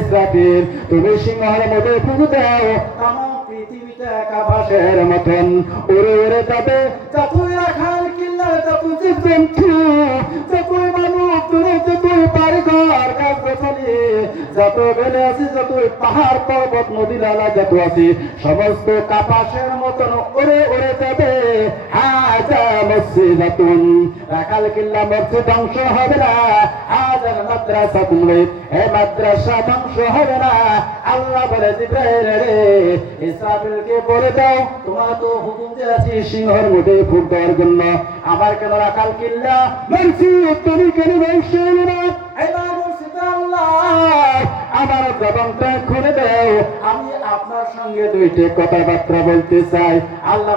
ইসরাফিল তুমি সিংহের মধ্যে ফুঁক দাও, তামাম পৃথিবীটা আকাশের মতন উড়ে উড়ে যাবে, যতই রাখাল কিল্লা, যতই জীবজন্তু, যতই মানব, যতই বাড়িঘর গাছগাছালি, যত বেলে আছে, যতই পাহাড় পর্বত নদী নালা যত আছে, সমস্ত কাপাসের মতন উড়ে উড়ে যাবে। হাজা মসজিদাতুন, রাখাল কিল্লা মসজিদ ধ্বংস হবে না, হাজার মাদ্রাসা কুমড়ে এই মাদ্রাসা ধ্বংস হবে না। আল্লাহ বলে জিব্রাইল রে, ইসরাফিলকে বলে দাও, তোমার তো হুকুম দিয়ে আছি সিংহের মধ্যে ফুঁক দেওয়ার জন্য, আমার কেন রাখাল কিল্লা মসজিদ তুমি কেন ধ্বংস হবে না? আমার জবানটা খুলে দাও, আমি আপনার সঙ্গে দুইটি কথাবার্তা বলতে চাই। আল্লাহ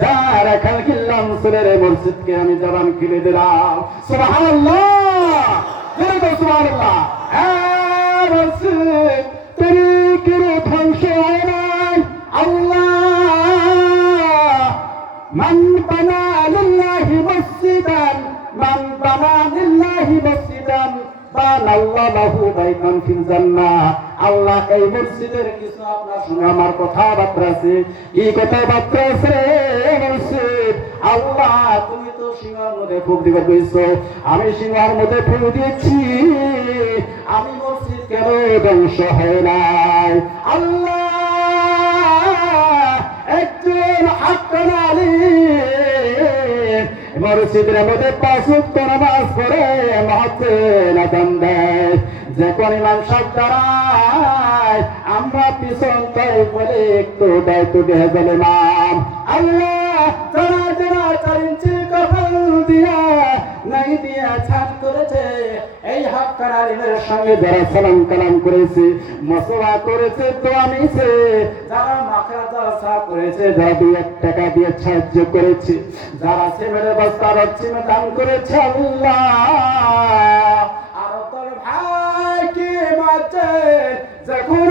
যা রাখাল কিল্লাম সুরের মসজিদকে আমি জবান খুলে দিলাম। সুবহানাল্লাহ। সুবহানাল্লাহ। মসজিদ তরিকের ধ্বংস হয় নাই। আল্লাহ মান বানা লিল্লাহি মসজিদান, মান বানা লিল্লাহি মসজিদান বানাল্লাহু বাইতান ফিল জান্নাহ। আল্লাহ এই মসজিদের কিছু আপনার সঙ্গে আমার কথাবার্তা আছে। কি কথাবার্তা আছে? মসজিদ আল্লাহ তুমি তো সিংহার মধ্যে ফুক দিবে কইছো, আমি সিংহার মধ্যে ফুক দিয়েছি, আমি মসজিদ কেন ধ্বংস হয় নাই? আল্লাহ একজন হাক্কান আলিম মসজিদের মধ্যে 5 ওয়াক্ত নামাজ পড়ে মহব্বতের আযান দেয়। যখন ইমাম সাহেব দাঁড়ায় আমরা পিছন তাই বলে একটু দায়িত্ব দিয়ে গেলে ইমাম। আল্লাহ যারা যারা 4 ইঞ্চি কাফন দিয়া নাই দিয়া ছাদ করেছে, এই হাক্কান আলিমের সঙ্গে যারা সালাম কালাম করেছে, মসওয়া করেছে, দোয়া নিয়েছে, যারা মাখরা জালসা করেছে, যারা 2-1 টাকা দিয়ে সাহায্য করেছে, যারা সিমেন্টের বস্তা রচ্ছিমে দান করেছে, আল্লাহ আর তোর ভাইকে বাঁচান যখন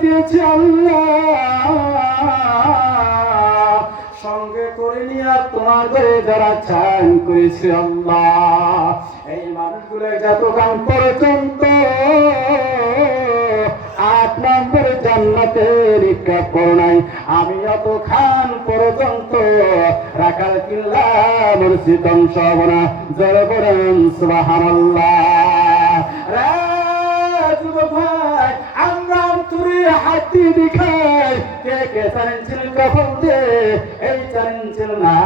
দিয়েছে আল্লাহ সঙ্গে করে নিয়ে তোমার ঘরে যারা ছান করেছে আল্লাহ, এই মানুষগুলো যতক্ষণ পর্যন্ত 8 নম্বরে জান্নাতের ইচ্ছা করো নাই, আমি অতক্ষণ পর্যন্ত রাখাল কিল্লা মসজিদ ধ্বংস হব না। জোরে বলেন সুবহানাল্লাহ। রে যুবক ভাই, আমরা তুই হাতি দেখাই কে কে চ্যালেঞ্জ কখন দে, এই চ্যালেঞ্জ না,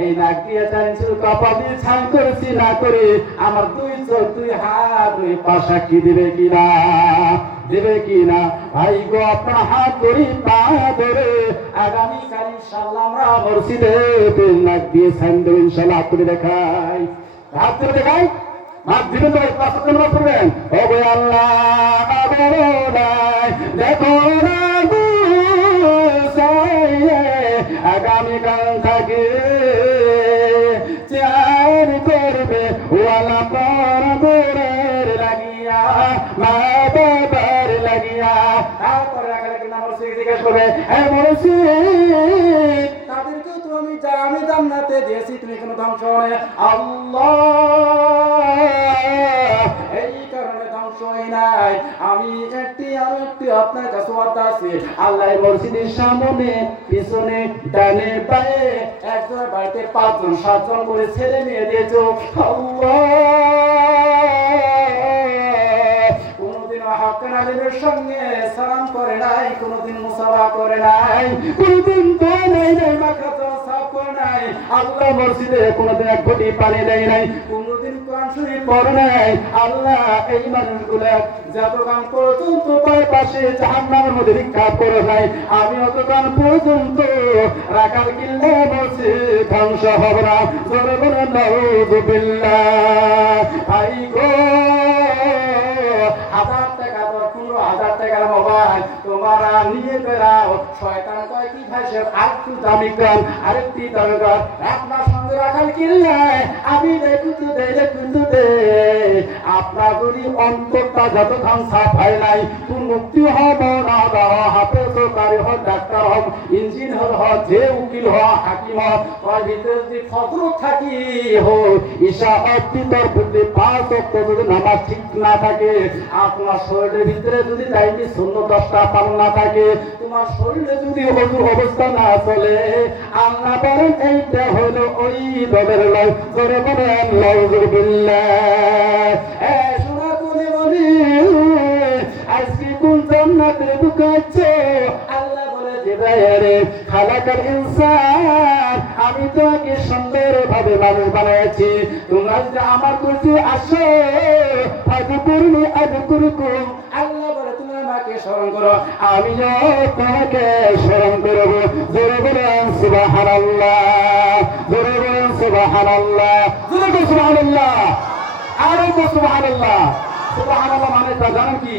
এই নাক দিয়ে চ্যালেঞ্জ কপাল দিয়ে ছান করেছি না করে আমার 2 চোখ 2 হাত 2 পা সাক্ষী দিবে কিনা? দেবে কিনা? ভাই গো আপনার হাত ধরি পা ধরে আগামীকাল ইনশাআল্লাহ আমরা মসজিদে নাক দিয়ে ছান দেব ইনশাআল্লাহ। হাত ধরে দেখাই, হাত ধরে দেখাই, হাত দিবেন তো 5 ওয়াক্ত নামাজ পড়বেন। ও গো আল্লাহ দেখো না আগামীকাল থাকে চার করবে ওয়ালা পরবরের লাগিয়া মা বাবার লাগিয়া। তারপরে জিজ্ঞেস করবে তাদেরকে তো আমি জান্নাতে দিয়েছি, তুমি কোনো ধ্বংস হয় আল্লাহ এই কারণে ধ্বংস হয় নাই। আমি একটি আপনার কাছে ওয়াদা আছে, আল্লাহ মসজিদের সামনে পিছনে ডানে বায়ে একজন বাড়িতে 5 জন 7 জন করে ছেলে মেয়ে দিয়েছো কোনদিন হাক্কান আলিমের সঙ্গে সালাম করে নাই, কোনদিন মুসাফা করে নাই, কোনদিন দোয়া নাই নাই মাখা সাফ করে নাই, আল্লাহ মসজিদে কোনদিন 1 ঘটি পানি দেয় নাই, কোনদিন কোরআন শরীফ পড়ে নাই। আল্লাহ এই মানুষগুলা যতক্ষণ পর্যন্ত তার পাশে জাহান্নামের মধ্যে নিক্ষেপ করে নাই, আমি অতক্ষণ পর্যন্ত রাখাল কিল্লা মসজিদ ধ্বংস হবে না। জোরে বলেন নাউযুবিল্লাহ। ভাই গো 1000 টাকা 15,000 টাকার মোবাইল তোমরা নিয়ে বেরাও, শয়তান কয় কি ভাই সে আরেকটু দামি কর আরেকটি দামি কর, আপনার সঙ্গে রাখাল কিল্লায় আমি দেখুন কিন্তু দে আপনার যদি অন্তরটা যতক্ষণ সাফ হয় নাই তুমি মুক্তি হব না হাফেজ সরকারি হোক ডাক্তার হোক ইঞ্জিনিয়ার হোক যে উকিল হোক হাকিম হোক ওর ভিতরে যদি ফজরত থাকি হোক ঈশা অব্দি তোর বুদ্ধি 5 ওয়াক্ত যদি নামাজ ঠিক না থাকে, আপনার শরীরের ভিতরে যদি দাইনি সুন্নাত 10টা পালন না থাকে, তোমার শরীরে যদি ওযু অবস্থা না চলে, আল্লাহ বলেন এইটা হলো ওই দলের লোক। জোরে বলেন নাউযুবিল্লাহ। শোনা কোনে বলি আজকে কোন জান্নাতে ঢুকাচ্ছে? আল্লাহ বলে জিবরাইল খালাকাল ইনসান, আমি তোমাকে সুন্দরভাবে মানুষ বানিয়েছি, তোমরা যদি আমার কাছে আসো ফাযকুরনি আযকুরকুম, আল্লাহ বলে তুমি আমাকে স্মরণ করো আমিও তোমাকে স্মরণ করব। জোরে বলেন সুবহানাল্লাহ, জোরে বলেন সুবহানাল্লাহ, জোরে বলেন সুবহানাল্লাহ, আরো সুবহানাল্লাহ। সুবহানাল্লাহ মানে তা জানেন কি?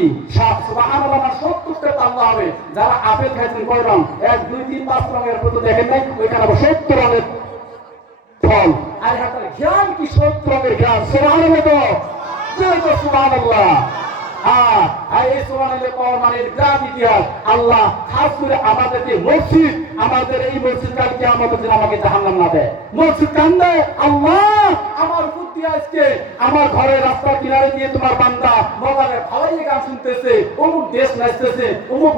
সুবহানাল্লাহ মানে 70টা আল্লাহ হবে। যারা আপেল খাইছেন কয় রং? 1 2 3 5 রঙের ফটো দেখেন নাই? ওইখানে 70 রঙের ফল। আর হাতে জ্ঞান কি 70 রঙের জ্ঞান। সুবহানাল্লাহ তো সুবহানাল্লাহ। এই সুবহানাল্লাহ কওয়ার মানে গ্রাম ইতিহাস। আল্লাহ খাস করে আমাদেরকে মসজিদ, আমাদের এই মসজিদ কালকে আমাদের যেন আমাকে জাহান্নাম না দেয়। মসজিদ কান্দে আল্লাহ আমার বুদ্ধি আজকে আমার ঘরের রাস্তা কিনারে দিয়ে তোমার বান্দা মোবাইলে ভালোই গান শুনতেছে, অমুক দেশ নাচতেছে, অমুক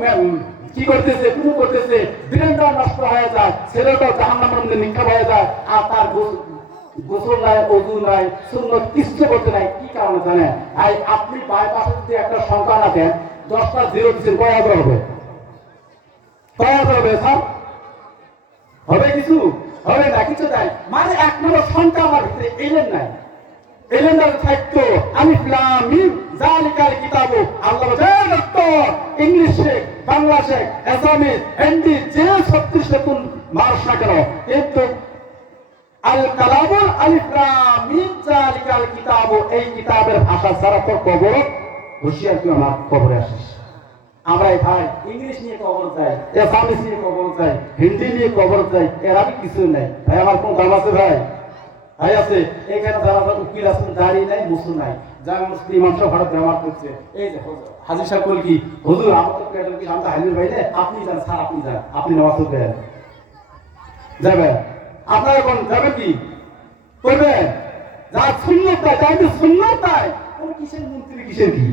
কি করতেছে, পুরো করতেছে, বীরেন্দ্র নষ্ট হয়ে যায়, ছেলেটা জাহান্নামের মধ্যে নিক্ষেপ হয়ে যায়, আর তার গোসল নাই, অজু নাই, সুন্নত কিছু করতে নাই। কি কারণে জানেন? আপনি বাইপাসে যদি একটা সংখ্যা না দেন, 10টা জিরো দিচ্ছেন, কয় হাজার হবে? কয় হাজার হবে স্যার? হবে কিছু? হবে না, কিছু নাই। মানে এক নম্বর সংখ্যা আমার ভিতরে এলেন নাই। এলেন না থাকতো আলিফ লাম মিম যালিকাল কিতাবু। আল্লাহ বলেন doctor English Sheikh, Bangla Sheikh, Assamese, Hindi যে 36 নতুন মার্স না কেন, কিন্তু আল কালামুল আলিফ লাম মিম যালিকাল কিতাবু, এই কিতাবের ভাষা ছাড়া তোর কবর হুঁশিয়ার, তুই আমার কবরে আসিস। আমরা ভাই ইংলিশ নিয়ে কবর চাই, আসামিজ নিয়ে কবর চাই, হিন্দি নিয়ে কবর চাই, এর আমি কিছু নাই। ভাই আমার কোন দাম আছে? ভাই ভাই আছে এখানে যারা উকিল আছেন, দাঁড়িয়ে নাই, মুসুল নাই, যারা মুসলিম মানুষ ভারত ব্যবহার করছে। এই যে হাজির সাহেব বল কি হুজুর আমার তো পেটের কি আমরা হাজির ভাই আপনি যান স্যার, আপনি যান, আপনি নামাজ পড়বেন যাবেন, আপনারা কোন যাবেন কি করবেন? যা সুন্নত তাই তাই সুন্নত তাই কোন কিসের মন্ত্রী কিসের কি?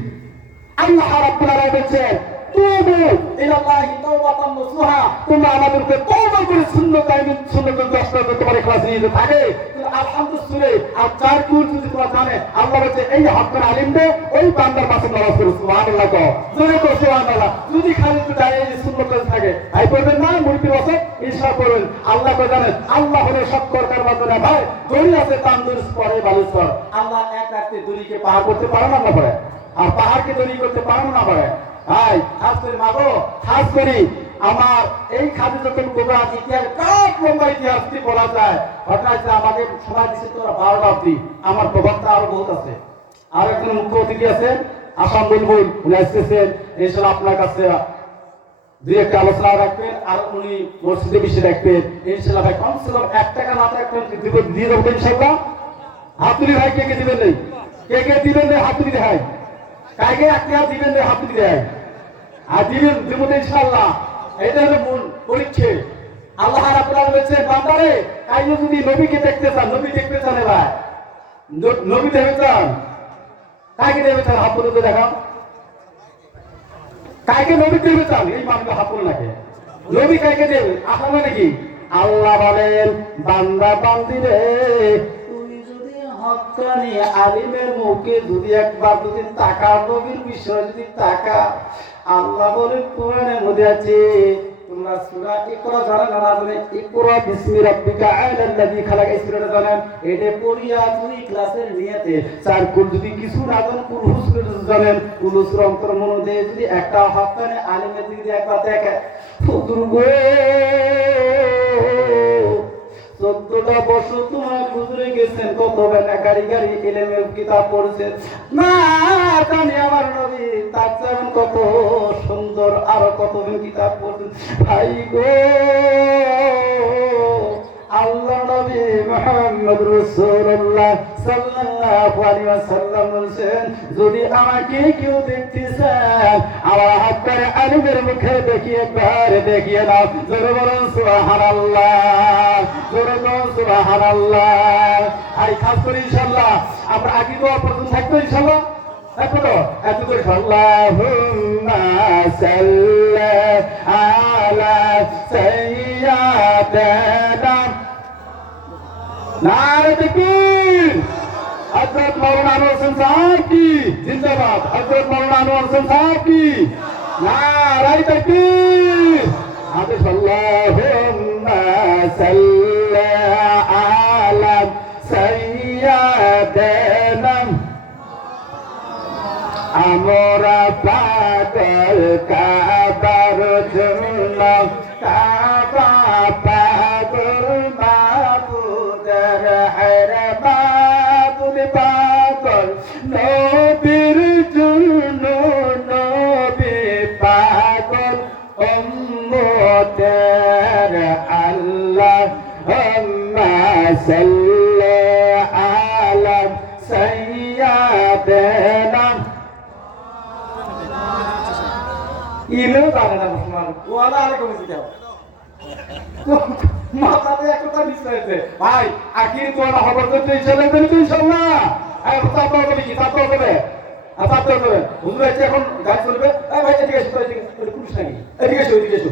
আল্লাহ রাব্বুল আলামিন বলেন তুবু ইলাল্লাহি তাওবাতান নাসুহা, তোমরা আমাদের উপরে তওবা করে সুন্নাত আইন সুন্নাত দশটা তোমার ইখলাস নিয়ে থাকে। আলহামদুলিল্লাহ আর চার কুল যদি তোমরা জানে, আল্লাহ বলেছে এই হকের আলিম দে ওই বান্দার পাশে নামাজ পড়ো। সুবহানাল্লাহ কো জোরে কো সুবহানাল্লাহ। যদি খালি তো দাঁড়িয়ে এই সুন্নাত থাকে ভাই পড়বেন না, মুরগির বসে ইনশাআল্লাহ পড়বেন। আল্লাহ কো জানেন আল্লাহ হলো সব করবার মাধ্যমে ভাই দড়ি আছে তান্দুরস পরে বালুচর। আল্লাহ এক রাতে দড়িকে পার করতে পারে না পারে, আর পাহাড়কে তৈরি করতে পারবো না পারে। ভাই খাস করে মাগো, খাস করি আমার এই খাদিজাতুল কুবরা ইতিহাস কাক লম্বা ইতিহাস কি বলা যায়। ঘটনা হচ্ছে আমাকে সময় দিচ্ছে তোরা 12টা অবধি, আমার প্রবক্তা আরো বহুত আছে। আর একজন মুখ্য অতিথি আছেন আসাম বুলবুল, উনি আসতেছেন, এসব আপনার কাছে দুই একটা আলোচনা রাখবেন, আর উনি মসজিদে বেশি রাখবেন ইনশাল্লাহ। ভাই কমসে কম 1 টাকা না দিয়ে দেবো ইনশাল্লাহ। হাতুড়ি ভাই কে কে দিবেন নেই, কে কে দিবেন নেই হাতুড়ি ভাই, কাকে একটা দিবেন নেই হাতুড়ি দেয় আর দিবেন দেবো ইনশাল্লাহ। এটা হলো মূল পরীক্ষা। আল্লাহ রাব্বুল আলামিন বলেছেন বান্দারে কাইলে যদি নবীকে দেখতে চান, নবী দেখতে চান, ভাই নবী দেখতে চান, কাকে দেখতে চান হাত তুলে দেখাও। কাকে নবী দেখতে চান? এই মানুষ হাত তুলে নাকি নবী কাকে দেবে আসলে নাকি? আল্লাহ বলেন বান্দা বান্দিরে তুই যদি হক্কানি আলিমের মুখে যদি একবার যদি তাকা, নবীর বিষয় যদি তাকা, আল্লাহ বলেন কোরআনের মধ্যে আছে তোমরা সূরা ইকরা জানেন না জানেন? ইকরা বিসমি রাব্বিকা আলাল্লাযী খালাক, এই সূরাটা জানেন? এটা পড়িয়া তুমি ক্লাসের নিয়তে চার কুল যদি কিছু না জানেন, কুল হুসুর জানেন, কুল হুসুর অন্তর মনে দিয়ে যদি একটা হক্কানি আলিমের দিকে একবার দেখে, হুজুর গো 14টা বছর তোমার গুজরে গেছেন, কত বেলা গাড়ি গাড়ি ইলমের কিতাব পড়ছেন না জানি আমার নবী তার যেমন কত সুন্দর আরো কত কিতাব পড়ছেন। ভাই গো আল্লাহ নবী মুহাম্মদ রাসূলুল্লাহ সাল্লাল্লাহু আলাইহি ওয়াসাল্লাম বলেন যদি আমাকে কেউ দেখতে চান আমার হাতের আলিমের মুখে দেখিয়ে একবার দেখিয়ে নাও। জোরে বলুন সুবহানাল্লাহ, জোরে বলুন সুবহানাল্লাহ। আই খাস করে ইনশাআল্লাহ আমরা আগে দোয়া পর্যন্ত থাকবো ইনশাআল্লাহ। দেখো তো এত করে আল্লাহুম্মা সাল্লি আলা সাইয়্যিদিনা নারে তাকবীর। হযরত মাওলানা আনোয়ার হোসেন সাহেব কি জিন্দাবাদ, হযরত মাওলানা আনোয়ার হোসেন সাহেব কি নারে তাকবীর। আদেশ আল্লাহুম্মা সাল্লি আলা সাইয়্যিদিনা আমরা পাগল কাবার জন্য, কাবা পাগল মাবুদের হায়রে মাবুদ পাগল নবীর জন্য, নবী পাগল উম্মতের আল্লাহুম্মা সাল্লি আলা সাইয়্যিদিনা ইলেও জানে না তোমার ওয়ালা আলাইকুম আসসালাম মাথাতে একটা মিস হয়েছে ভাই আখির তোমার খবর তো তুই চলে গেলি তুই ইনশাআল্লাহ এই তাপ হবে কি তাপ হবে তাপ হবে হুজুর আছে এখন গাড়ি চলবে এই ভাই এদিকে এসো এদিকে পুলিশ নাকি এদিকে এসো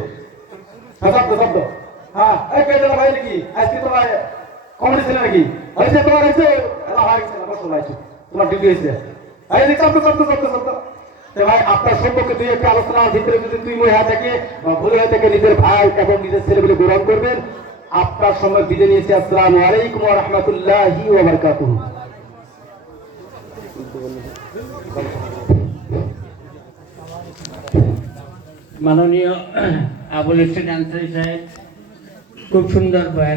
শব্দ হ্যাঁ এই কে দাদা ভাই নাকি আজকে তোমার কমেডি ছিল নাকি হয়েছে তোমার হয়েছে এলা ভাই গেছে না বসো ভাই তোমার ডিউটি হয়েছে এই যে শব্দ ভাই আপনার সম্পর্কে দুই একটা আলোচনার ভিতরে যদি তুই হয়ে থাকে বা ভুল হয়ে থাকে নিজের ভাই এবং নিজের ছেলেগুলো গ্রহণ করবেন আপনার সময় বিদায় নিয়েছি আসসালামু আলাইকুম ওয়া রাহমাতুল্লাহি ওয়া বারাকাতুহু মাননীয় আবুল হোসেন আনসারী সাহেব খুব সুন্দর বয়ান